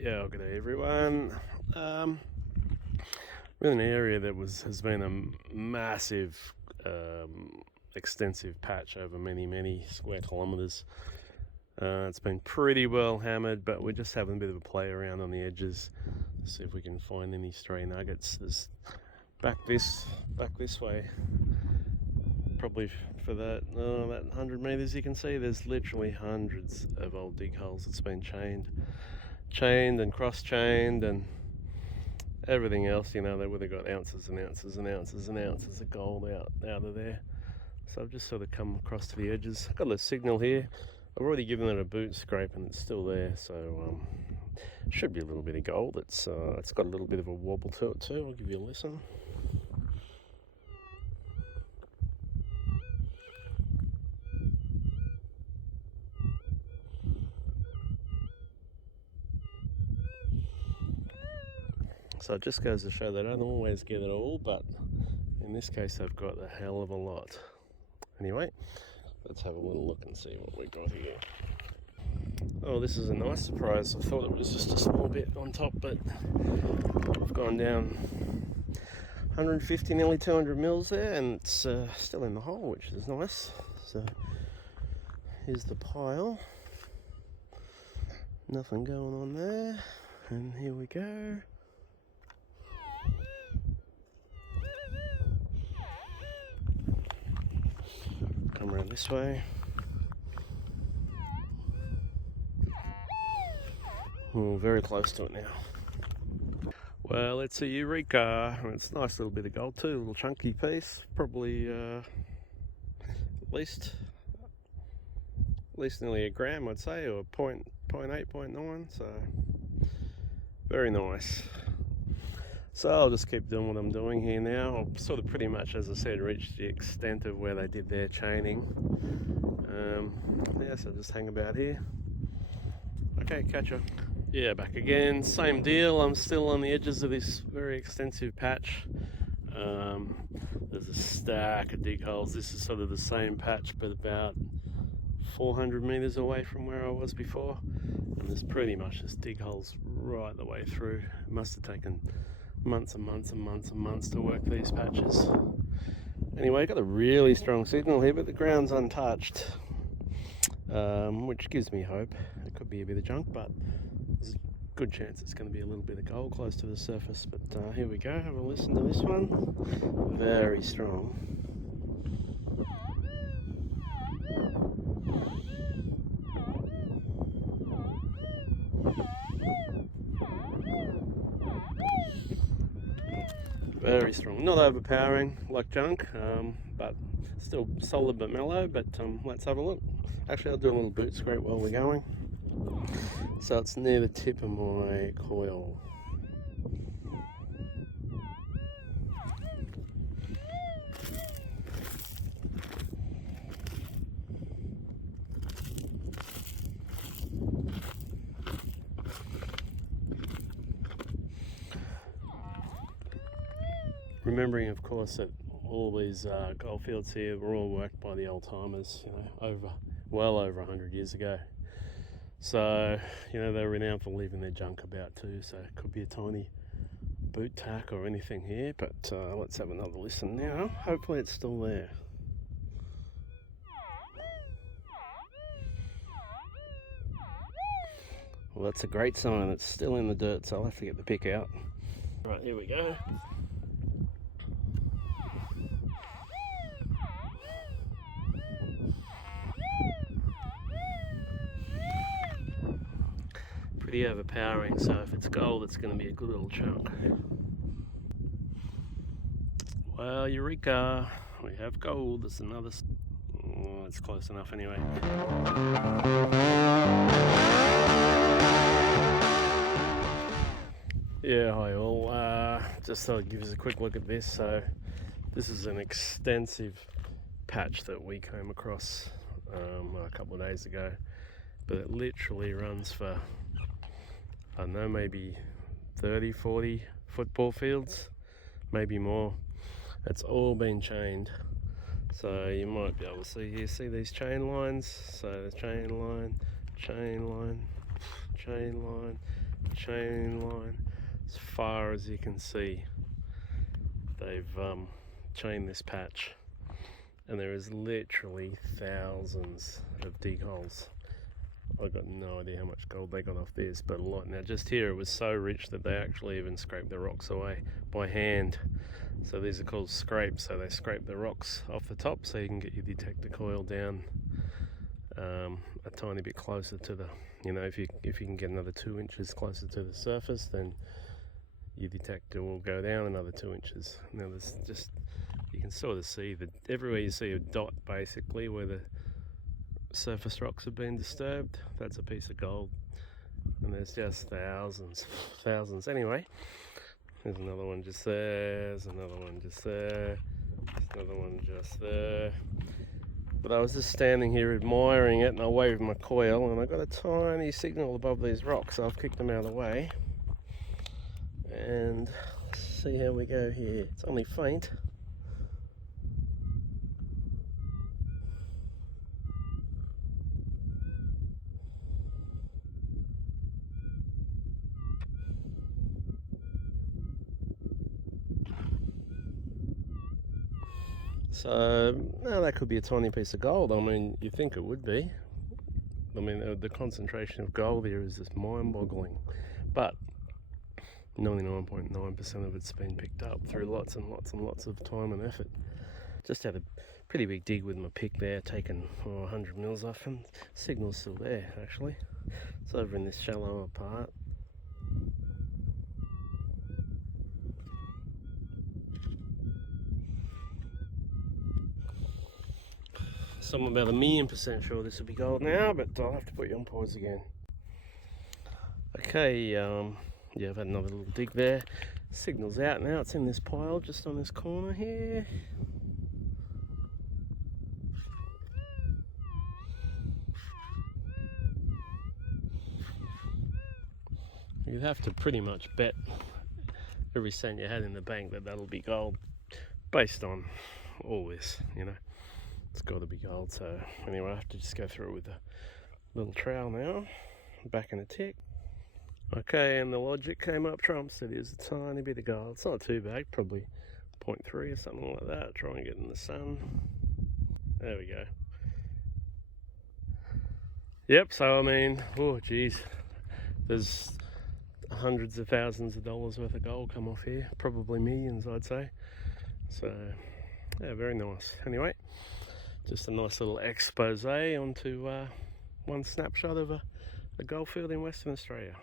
Yeah, good day everyone. We're in an area that has been a massive, extensive patch over many square kilometres. It's been pretty well hammered, but we're just having a bit of a play around on the edges, see if we can find any stray nuggets. There's back this way, probably for that 100 metres. You can see there's literally hundreds of old dig holes that's been chained and cross-chained and everything else. You know, they would have got ounces and ounces and ounces and ounces of gold out of there. So I've just sort of come across to the edges. I've got a signal here. I've already given it a boot scrape and it's still there, so should be a little bit of gold. It's got a little bit of a wobble to it too. I'll give you a listen. So it just goes to show they don't always get it all, but in this case they've got a hell of a lot. Anyway, let's have a little look and see what we've got here. Oh, this is a nice surprise. I thought it was just a small bit on top, but I've gone down 150, nearly 200 mils there, and it's still in the hole, which is nice. So here's the pile. Nothing going on there, and here we go. Come around this way. Oh, very close to it now. Well, it's a Eureka. It's a nice little bit of gold too, a little chunky piece. Probably at least nearly a gram, I'd say, or 0.8, 0.9. So very nice. So I'll just keep doing what I'm doing here now. I've sort of pretty much, as I said, reached the extent of where they did their chaining. Yeah, so just hang about here. Okay, catch ya. Yeah, back again. Same deal. I'm still on the edges of this very extensive patch. There's a stack of dig holes. This is sort of the same patch, but about 400 metres away from where I was before. And there's pretty much just dig holes right the way through. It must have taken months and months and months and months to work these patches. Anyway, got a really strong signal here, but the ground's untouched, which gives me hope. It could be a bit of junk, but there's a good chance it's going to be a little bit of gold close to the surface. But here we go, have a listen to this one. Very strong. Very strong, not overpowering like junk, but still solid but mellow. But let's have a look. Actually, I'll do a little boot scrape while we're going. So it's near the tip of my coil. Remembering, of course, that all these goldfields here were all worked by the old timers, you know, well over 100 years ago. So, you know, they're renowned for leaving their junk about too. So it could be a tiny boot tack or anything here. But let's have another listen now. Hopefully it's still there. Well, that's a great sign. It's still in the dirt, so I'll have to get the pick out. Right, here we go. Pretty overpowering, so if it's gold, it's going to be a good little chunk. Well, Eureka! We have gold. There's another. Oh, it's close enough anyway. Yeah, hi all. Just thought I'd give us a quick look at this. So, this is an extensive patch that we came across a couple of days ago, but it literally runs for, I don't know, maybe 30, 40 football fields, maybe more. It's all been chained. So you might be able to see here, see these chain lines? So the chain line, chain line, chain line, chain line as far as you can see. They've chained this patch, and there is literally thousands of dig holes. I've got no idea how much gold they got off this, but a lot. Now just here it was so rich that they actually even scraped the rocks away by hand. So these are called scrapes, so they scrape the rocks off the top so you can get your detector coil down a tiny bit closer to the, you know, if you can get another 2 inches closer to the surface, then your detector will go down another 2 inches. Now there's just, you can sort of see that everywhere you see a dot basically where the surface rocks have been disturbed, that's a piece of gold. And there's just thousands. Anyway, there's another one just there, there's another one just there, there's another one just there. But I was just standing here admiring it, and I waved my coil, and I got a tiny signal above these rocks, so I've kicked them out of the way. And let's see how we go here. It's only faint. So, now that could be a tiny piece of gold. I mean, you think it would be. I mean, the concentration of gold here is just mind-boggling. But 99.9% of it's been picked up through lots and lots of time and effort. Just had a pretty big dig with my pick there, taken 100 mils off, and signal's still there actually. It's over in this shallower part. So I'm about 1,000,000% sure this will be gold now, but I'll have to put you on pause again. Okay, yeah, I've had another little dig there. Signal's out now, it's in this pile just on this corner here. You'd have to pretty much bet every cent you had in the bank that that'll be gold, based on all this, you know. It's got to be gold. So anyway, I have to just go through it with a little trowel now. Back in a tick. Okay, and the logic came up trumps. It is a tiny bit of gold. It's not too bad, probably 0.3 or something like that. Try and get in the sun. There we go. Yep, so I mean, oh geez, there's hundreds of thousands of dollars worth of gold come off here. Probably millions, I'd say. So yeah, very nice. Anyway, just a nice little expose onto one snapshot of a goldfield in Western Australia.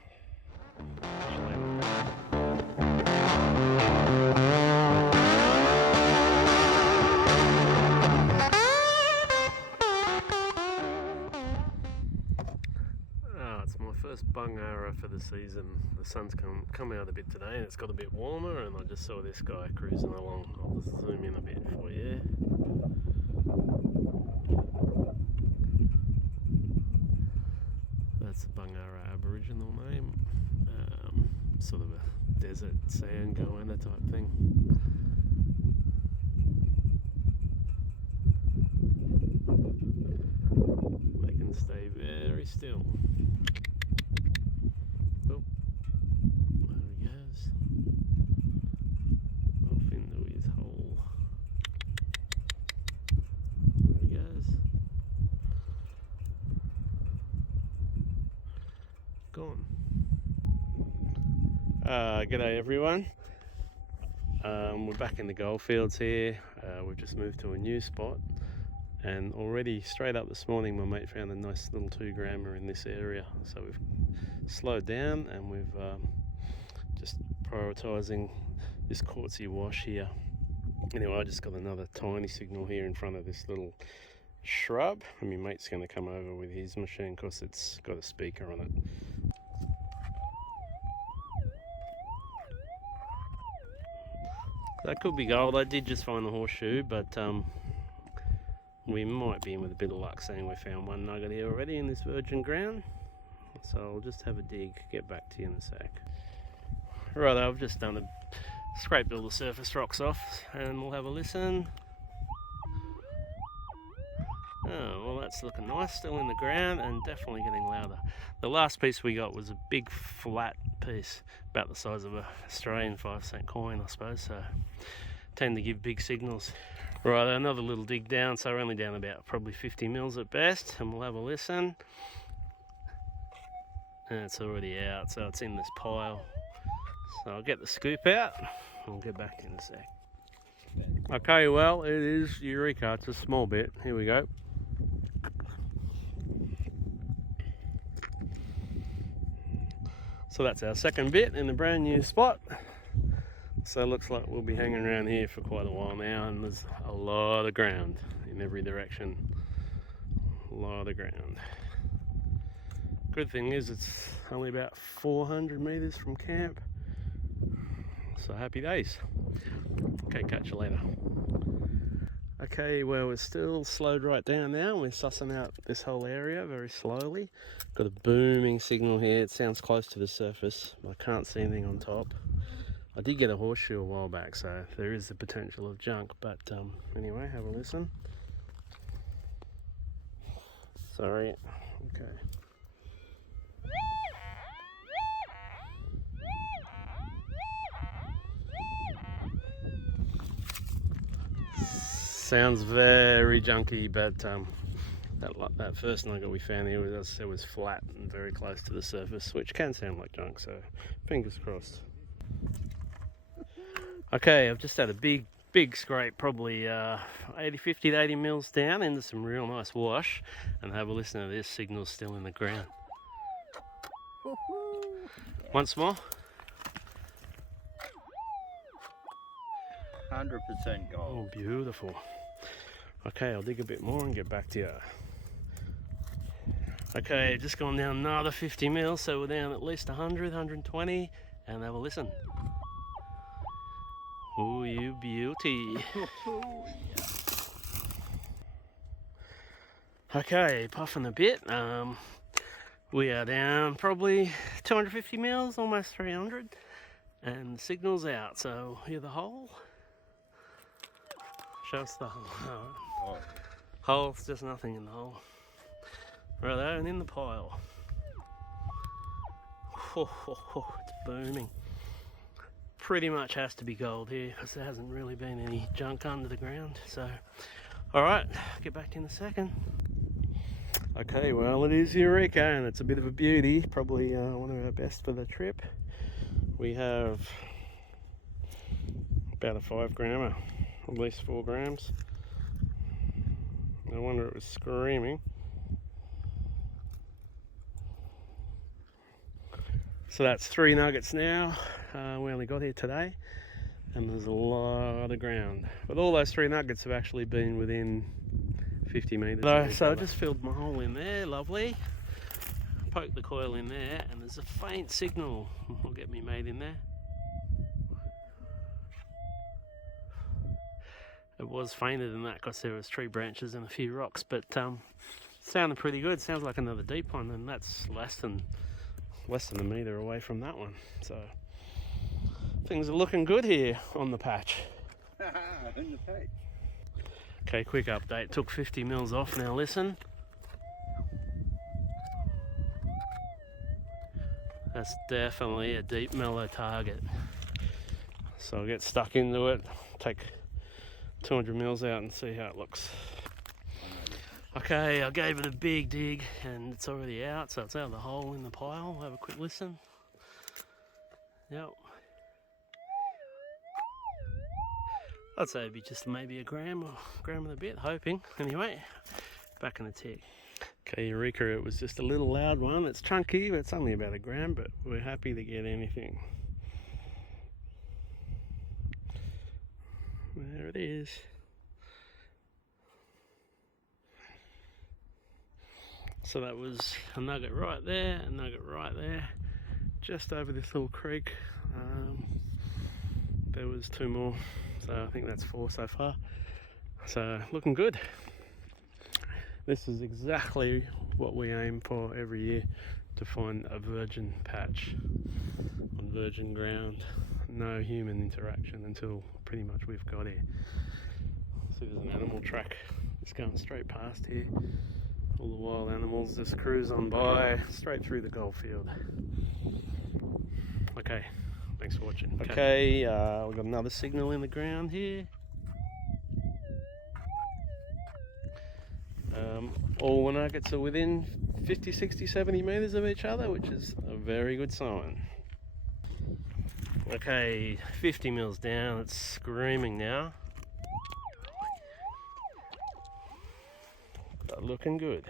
It's my first bungarra for the season. The sun's come out a bit today and it's got a bit warmer, and I just saw this guy cruising along. I'll just zoom in a bit for you. That's the Bungarra Aboriginal name. Sort of a desert sand goanna type thing. They can stay very still. Oh, there he goes. Off into his hole. There he goes. Gone. G'day everyone. We're back in the goldfields here. We've just moved to a new spot, and already straight up this morning my mate found a nice little 2-grammer in this area. So we've slowed down and we've just prioritising this quartzy wash here. Anyway, I just got another tiny signal here in front of this little shrub, and my mate's going to come over with his machine because it's got a speaker on it. That could be gold. I did just find the horseshoe, but we might be in with a bit of luck, saying we found one nugget here already in this virgin ground. So I'll just have a dig, get back to you in a sec. Right, I've just scraped all the surface rocks off, and we'll have a listen. Oh, well, that's looking nice, still in the ground and definitely getting louder. The last piece we got was a big flat piece, about the size of an Australian 5-cent coin, I suppose, so tend to give big signals. Right, another little dig down, so we're only down about probably 50 mils at best, and we'll have a listen. And it's already out, so it's in this pile. So I'll get the scoop out, and we'll get back in a sec. Okay, well, it is Eureka, it's a small bit. Here we go. So that's our second bit in the brand new spot. So it looks like we'll be hanging around here for quite a while now, and there's a lot of ground in every direction. A lot of ground. Good thing is it's only about 400 meters from camp. So happy days. Okay, catch you later. Okay, well, we're still slowed right down now. We're sussing out this whole area very slowly. Got a booming signal here. It sounds close to the surface. I can't see anything on top. I did get a horseshoe a while back, so there is the potential of junk. But anyway, have a listen. Sorry. Okay. Sounds very junky, but that first nugget we found here was flat and very close to the surface, which can sound like junk, so fingers crossed. Okay, I've just had a big scrape, probably 50 to 80 mils down into some real nice wash, and have a listen to this. Signal still in the ground. Once more. 100% gold. Oh, beautiful. Okay, I'll dig a bit more and get back to you. Okay, just gone down another 50 mils, so we're down at least 100, 120, and have a listen. Oh, you beauty. Okay, puffing a bit. We are down probably 250 mils, almost 300, and the signal's out, so hear the hole. Show us the hole. Oh. Hole, it's just nothing in the hole. Righto, and in the pile. It's booming. Pretty much has to be gold here because there hasn't really been any junk under the ground. So, alright, get back in a second. Okay, well, it is Eureka and it's a bit of a beauty. Probably one of our best for the trip. We have about a 5 grammer. At least 4 grams. No wonder it was screaming. So that's 3 nuggets now. We only got here today, and there's a lot of ground. But all those 3 nuggets have actually been within 50 meters. So I just filled my hole in there, lovely. Poked the coil in there, and there's a faint signal. Will get me mate in there. It was fainter than that because there was tree branches and a few rocks, but sounded pretty good. Sounds like another deep one, and that's less than a meter away from that one. So things are looking good here on the patch. In the patch. Okay, quick update. Took 50 mils off. Now listen. That's definitely a deep mellow target. So I'll get stuck into it. Take 200 mils out and see how it looks. Okay, I gave it a big dig and it's already out, so it's out of the hole in the pile. We'll have a quick listen. Yep. I'd say it'd be just maybe a gram or gram and a bit, hoping. Anyway, back in the tick. Okay, Eureka, it was just a little loud one. It's chunky, but it's only about a gram, but we're happy to get anything. There it is. So that was a nugget right there, a nugget right there, just over this little creek. There was 2 more, so I think that's 4 so far. So looking good. This is exactly what we aim for every year, to find a virgin patch on virgin ground. No human interaction until pretty much we've got here. See, there's an animal track Just going straight past here. All the wild animals just cruise on by, straight through the goldfield. Okay, thanks for watching. Okay, we've got another signal in the ground here. All the nuggets are within 50, 60, 70 metres of each other, which is a very good sign. Okay, 50 mils down, it's screaming now. But looking good.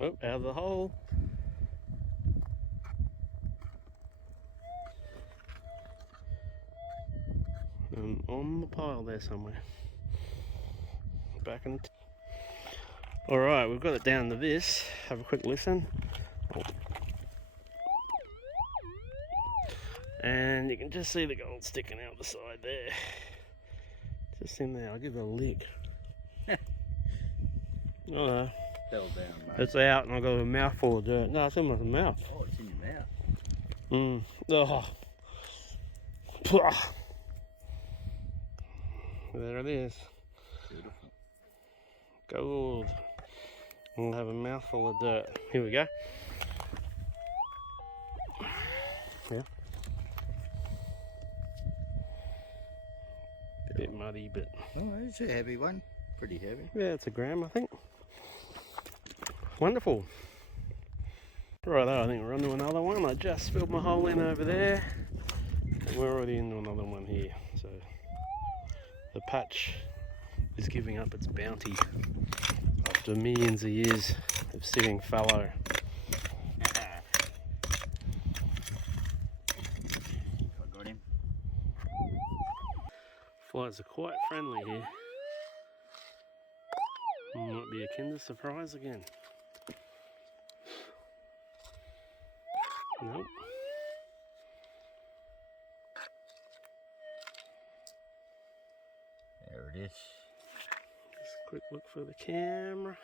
Oh, out of the hole. And on the pile there somewhere. Back in. Alright, we've got it down to this. Have a quick listen. And you can just see the gold sticking out the side there. Just in there, I'll give it a lick. Oh, Fell down, mate. it's out and I've got a mouthful of dirt. No, it's in my mouth. Oh, it's in your mouth. Oh. Pwah. There it is. Beautiful. Gold. We'll have a mouthful of dirt. Here we go. Yeah. Bit muddy, but Oh, it's a heavy one. Pretty heavy. yeah, it's a gram, I think. Wonderful. Righto, I think we're on to another one. I just filled my hole in over there, and we're already into another one here. So the patch is giving up its bounty after millions of years of sitting fallow. I got him. Flies are quite friendly here. Might be a kinder surprise again. Nope. There it is. Just a quick look for the camera.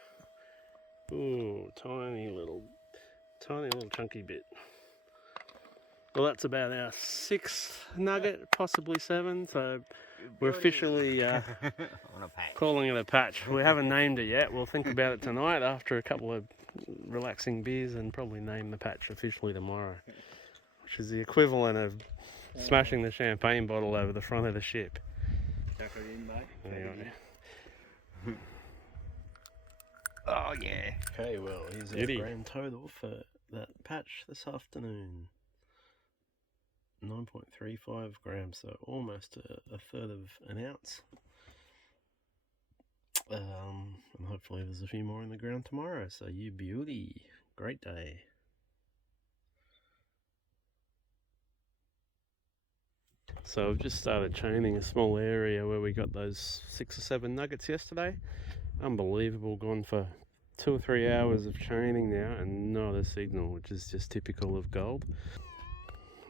Ooh, tiny little chunky bit. Well, that's about our 6th nugget, possibly 7. So we're officially On a patch. calling it a patch. We haven't named it yet. We'll think about it tonight after a couple of relaxing beers and probably name the patch officially tomorrow, which is the equivalent of smashing the champagne bottle over the front of the ship. Chuck it in, mate. Anyway. Oh, yeah. Okay, well, here's our grand total for that patch this afternoon. 9.35 grams, so almost a third of an ounce. And hopefully there's a few more in the ground tomorrow, so you beauty. Great day. So I've just started chaining a small area where we got those 6 or 7 nuggets yesterday. Unbelievable, gone for 2 or 3 hours of chaining now and not a signal, which is just typical of gold.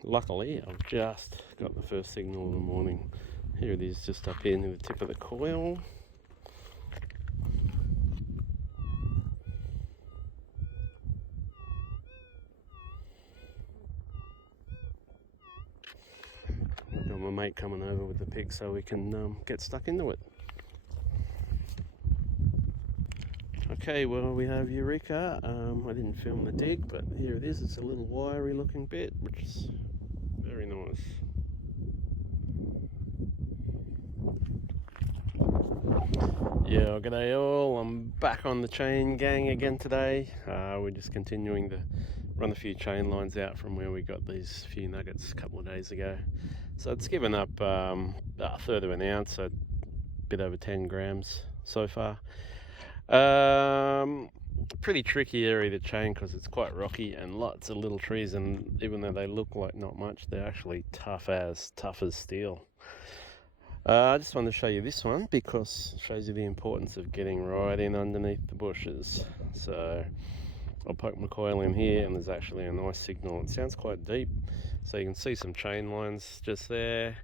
Luckily, I've just got the first signal in the morning. Here it is, just up here near the tip of the coil. I've got my mate coming over with the pig so we can get stuck into it. Okay, well, we have Eureka. I didn't film the dig, but here it is. It's a little wiry looking bit, which is very nice. Yeah, g'day all. I'm back on the chain gang again today. We're just continuing to run a few chain lines out from where we got these few nuggets a couple of days ago. So it's given up a third of an ounce, a bit over 10 grams so far. Pretty tricky area to chain because it's quite rocky and lots of little trees, and even though they look like not much, they're actually tough as steel. I just wanted to show you this one because it shows you the importance of getting right in underneath the bushes. So I'll poke my coil in here and there's actually a nice signal. It sounds quite deep, so you can see some chain lines just there,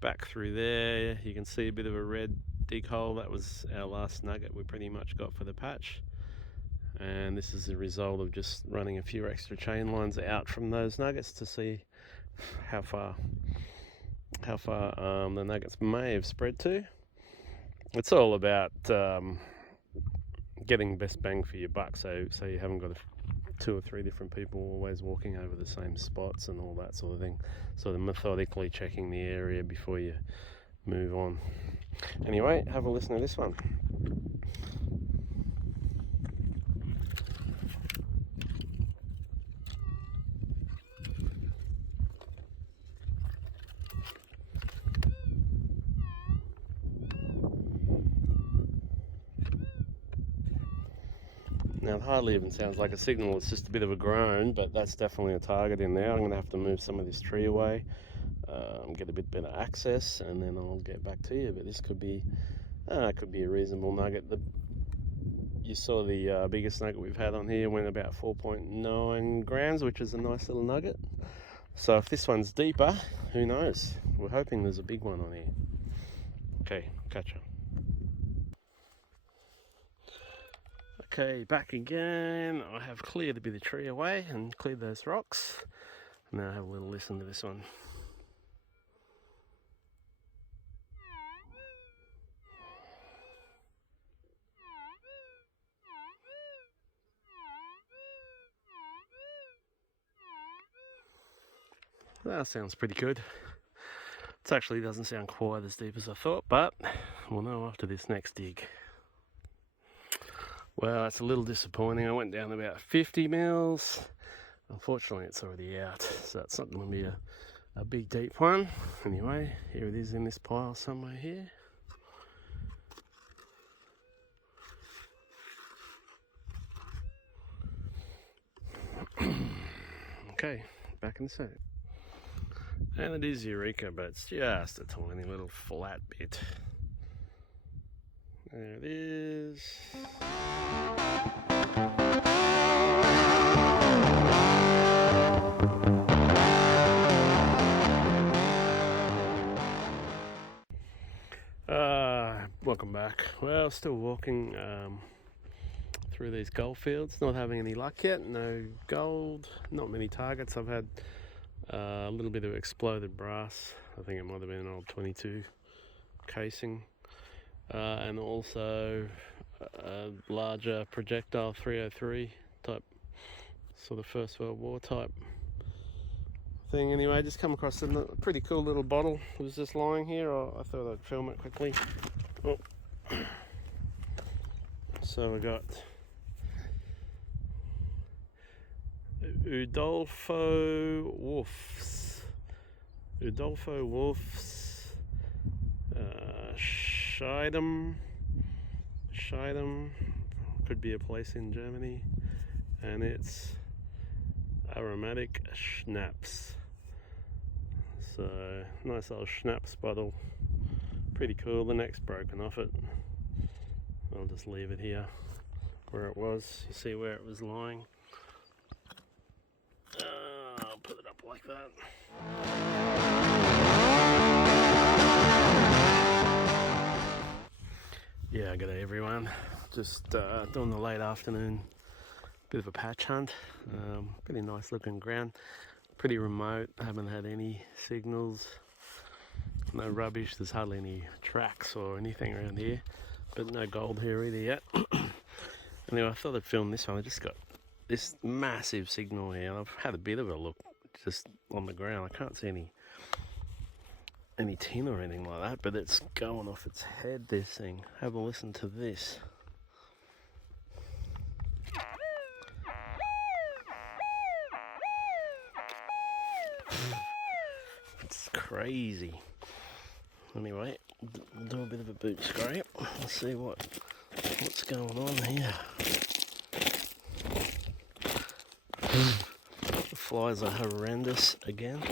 back through there. You can see a bit of a red dig hole. That was our last nugget we pretty much got for the patch, and this is the result of just running a few extra chain lines out from those nuggets to see how far the nuggets may have spread to. it's all about getting best bang for your buck, so you haven't got 2 or 3 different people always walking over the same spots and all that sort of thing. Sort of methodically checking the area before you move on. Anyway, have a listen to this one. Now it hardly even sounds like a signal, it's just a bit of a groan, but that's definitely a target in there. I'm going to have to move some of this tree away, get a bit better access, and then I'll get back to you. But this could be a reasonable nugget. You saw the biggest nugget we've had on here went about 4.9 grams, which is a nice little nugget. So if this one's deeper, who knows? We're hoping there's a big one on here. Okay, catch ya. Okay, back again. I have cleared a bit of tree away and cleared those rocks. Now have a little listen to this one. That sounds pretty good. It actually doesn't sound quite as deep as I thought, but we'll know after this next dig. Well, that's a little disappointing. I went down about 50 mils. Unfortunately, it's already out, so it's not going to be a big deep one. Anyway, here it is in this pile somewhere here. Okay, back in the set. And it is Eureka, but it's just a tiny little flat bit. There it is. Welcome back. Well, still walking through these goldfields, not having any luck yet. No gold, not many targets. I've had a little bit of exploded brass. I think it might have been an old 22 casing, and also a larger projectile 303 type, sort of First World War type thing. Anyway, just come across a pretty cool little bottle. It was just lying here. I thought I'd film it quickly. Oh. So we got Udolpho Wolfs, Scheidem, could be a place in Germany, and it's aromatic schnapps. So nice old schnapps bottle, pretty cool. The neck's broken off it. I'll just leave it here where it was. You see where it was lying. I'll put it up like that. Yeah, g'day everyone. Just doing the late afternoon bit of a patch hunt. Pretty nice looking ground. Pretty remote. Haven't had any signals. No rubbish. There's hardly any tracks or anything around here. But no gold here either yet. Anyway, I thought I'd film this one. I just got this massive signal here. I've had a bit of a look just on the ground. I can't see any tin or anything like that, but it's going off its head, this thing. Have a listen to this. It's crazy. Anyway, we'll do a bit of a boot scrape. Let's see what's going on here. The flies are horrendous again.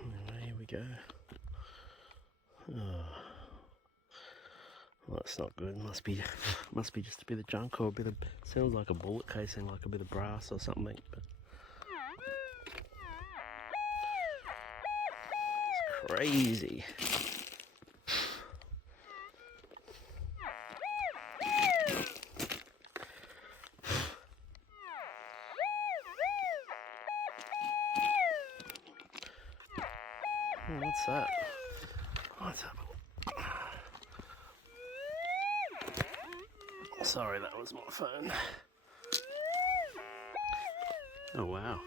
Anyway, here we go. Oh. Well, that's not good. Must be just a bit of junk or a bit of. Sounds like a bullet casing, like a bit of brass or something. But it's crazy. Oh, what's that? Let's have a look. Sorry, that was my phone. Oh wow.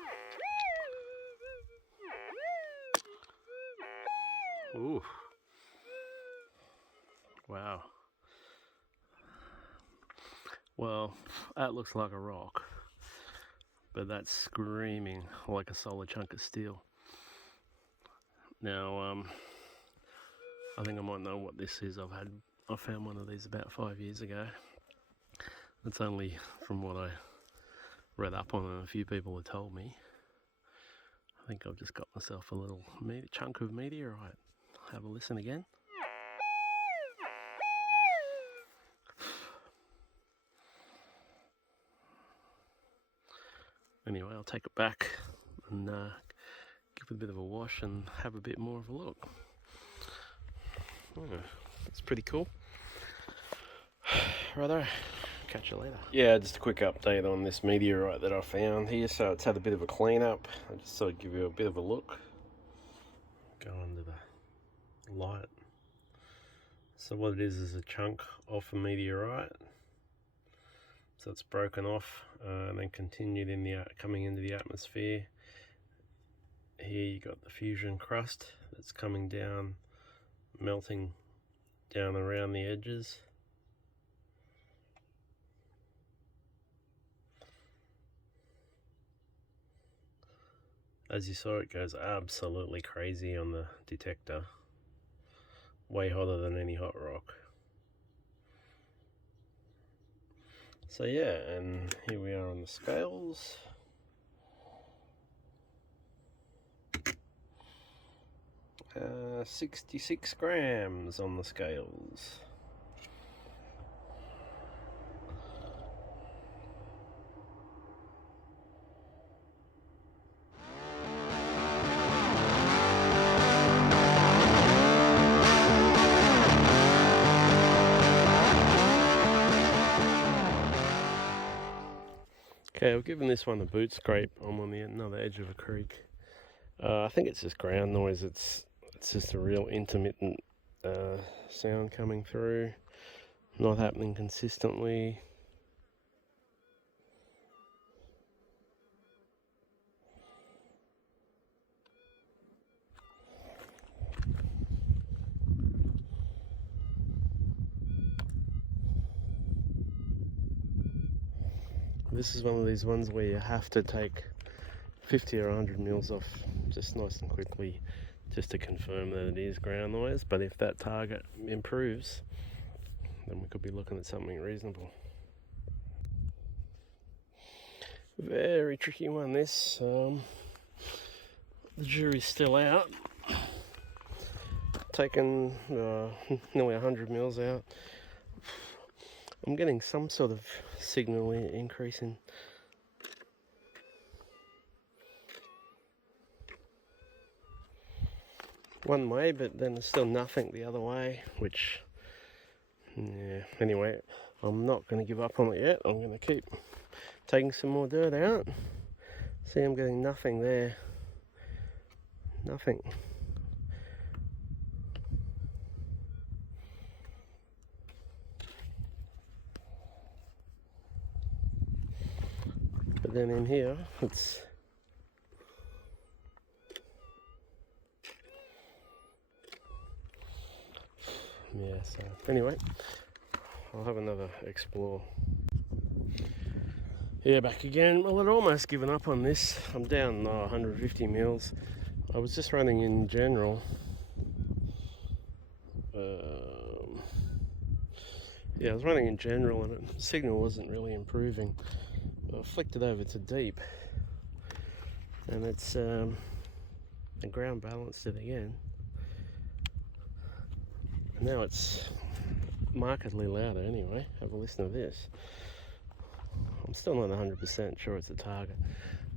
Ooh. Wow. Well, that looks like a rock, but that's screaming like a solid chunk of steel. Now, I think I might know what this is. I found one of these about 5 years ago. It's only from what I read up on and a few people have told me. I think I've just got myself a little chunk of meteorite. Have a listen again. Anyway, I'll take it back and give it a bit of a wash and have a bit more of a look. Oh, that's pretty cool. Righto, catch you later. Yeah, just a quick update on this meteorite that I found here. So it's had a bit of a clean up. I just thought I'd give you a bit of a look. Go under the light. So what it is a chunk off a meteorite. So it's broken off and then continued in the coming into the atmosphere. Here you got the fusion crust that's coming down, melting down around the edges. As you saw, it goes absolutely crazy on the detector. Way hotter than any hot rock. So yeah, and here we are on the scales. Uh, 66 grams on the scales. Okay, I've given this one a boot scrape. I'm on the another edge of a creek. I think it's just ground noise. It's just a real intermittent sound coming through, not happening consistently. This is one of these ones where you have to take 50 or 100 mils off just nice and quickly just to confirm that it is ground noise. But if that target improves, then we could be looking at something reasonable. Very tricky one, this. The jury's still out. Taken nearly 100 mils out. I'm getting some sort of signal increasing. One way, but then there's still nothing the other way, which, yeah, anyway, I'm not going to give up on it yet. I'm going to keep taking some more dirt out. See, I'm getting nothing there. Nothing. But then in here, it's yeah, so anyway, I'll have another explore. Yeah, back again. Well, I'd almost given up on this. I'm down 150 mils. I was just running in general. Yeah, I was running in general and the signal wasn't really improving. I flicked it over to deep and it's the ground balanced it again. And now it's markedly louder anyway. Have a listen to this. I'm still not 100% sure it's a target,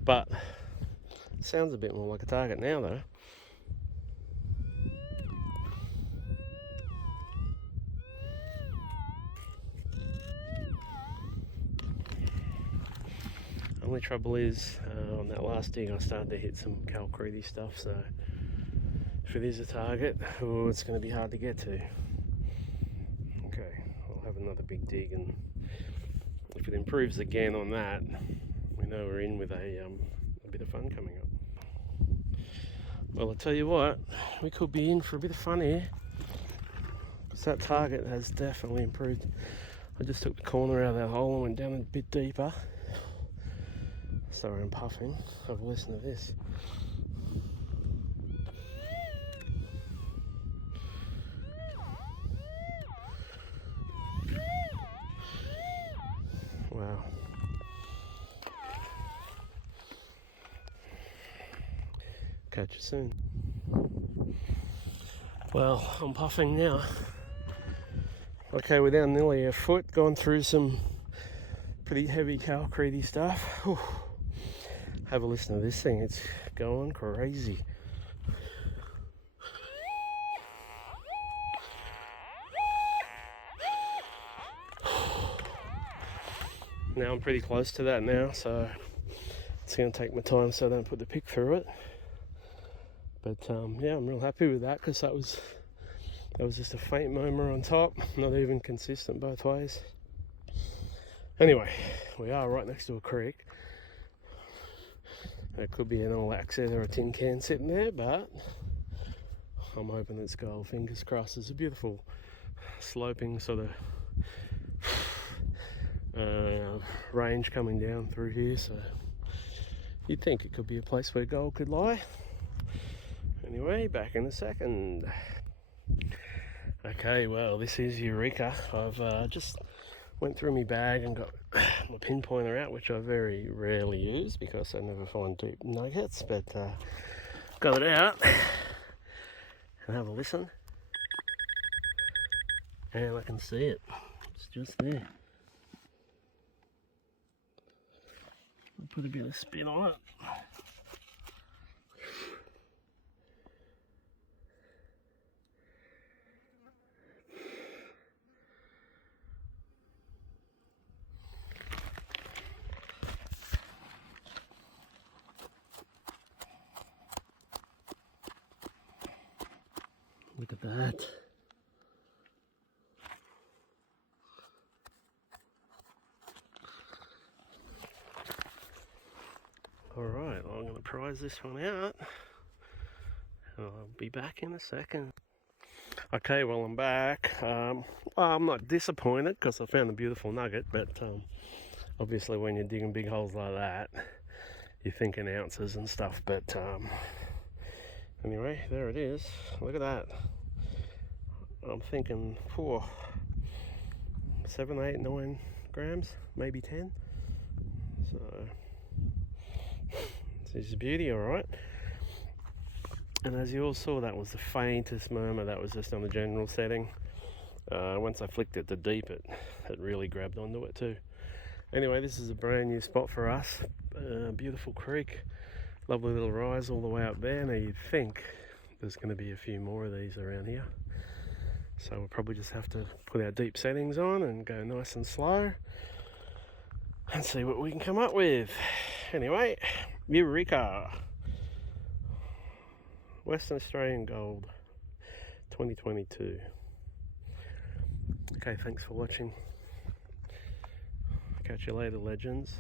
but it sounds a bit more like a target now though. Only trouble is on that last dig I started to hit some calcrete stuff, so if it is a target, oh, it's going to be hard to get to. Okay, I'll have another big dig, and if it improves again on that, we know we're in with a bit of fun coming up. Well, I'll tell you what, we could be in for a bit of fun here, because that target has definitely improved. I just took the corner out of that hole and went down a bit deeper. Sorry, I'm puffing. Have a listen to this. Wow. Catch you soon. Well, I'm puffing now. Okay, we're down nearly a foot, gone through some pretty heavy calcrete stuff. Whew. Have a listen to this thing, it's going crazy. Now I'm pretty close to that now, so it's going to take my time so I don't put the pick through it. But yeah, I'm real happy with that, because that was just a faint murmur on top, not even consistent both ways. Anyway, we are right next to a creek. There could be an old axe head or a tin can sitting there, but I'm hoping it's gold. Fingers crossed. There's a beautiful sloping sort of range coming down through here, so you'd think it could be a place where gold could lie. Anyway, back in a second. Okay, well, this is Eureka. I've just went through my bag and got my pinpointer out, which I very rarely use because I never find deep nuggets, but got it out and have a listen, and I can see it. It's just there. I'll put a bit of spin on it. Look at that. Alright, well, I'm going to prize this one out, and I'll be back in a second. Okay, well, I'm back. Well, I'm not disappointed because I found a beautiful nugget, but obviously when you're digging big holes like that, you're thinking ounces and stuff, but anyway, there it is. Look at that. I'm thinking 7, 8, 9 grams, maybe 10. So this is a beauty, alright. And as you all saw, that was the faintest murmur. That was just on the general setting. Once I flicked it to deep, it really grabbed onto it too. Anyway, this is a brand new spot for us. Beautiful creek, lovely little rise all the way up there. Now you'd think there's going to be a few more of these around here, so we'll probably just have to put our deep settings on and go nice and slow and see what we can come up with. Anyway, Eureka! Western Australian Gold 2022. Okay, thanks for watching. Catch you later, legends.